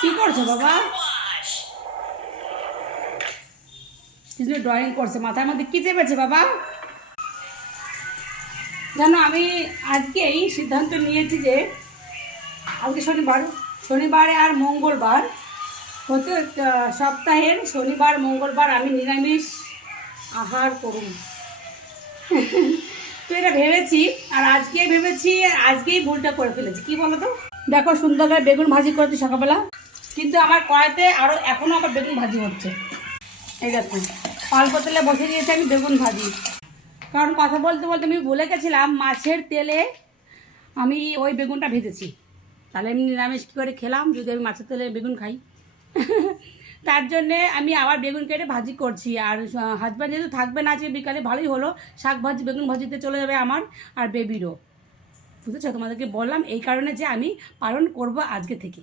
কি করছ বাবা? কিছু ড্রয়িং করছে, মাথার মধ্যে কি চেপেছে বাবা? জানো, আমি আজকেই সিদ্ধান্ত নিয়েছি যে আজকে শনিবার, শনিবারে আর মঙ্গলবার হতে সপ্তাহের শনিবার, মঙ্গলবার আমি নিরামিষ আহার করুন তো এটা ভেবেছি, আর আজকে ভেবেছি, আর আজকেই ভুলটা করে ফেলেছি। কি বলো তো? দেখো সুন্দর করে বেগুন ভাজি করেছি সকালবেলা। কিন্তু আমার কড়াইতে আরও এখনও আমার বেগুন ভাজি হচ্ছে। এই দেখুন, অল্প তেলে বসে দিয়েছি আমি বেগুন ভাজি। কারণ কথা বলতে বলতে আমি বলে গেছিলাম, মাছের তেলে আমি ওই বেগুনটা ভেজেছি। তাহলে আমি নিরামিষ কী করে খেলাম, যদি আমি মাছের তেলে বেগুন খাই। তার জন্যে আমি আবার বেগুন কেটে ভাজি করছি। আর হাজব্যান্ড যেহেতু থাকবে না আজকে বিকালে, ভালোই হলো। শাক ভাজি, বেগুন ভাজিতে চলে যাবে আমার আর বেবিরও বুঝেছ? তোমাদেরকে বললাম এই কারণে যে আমি পালন করব আজকে থেকে।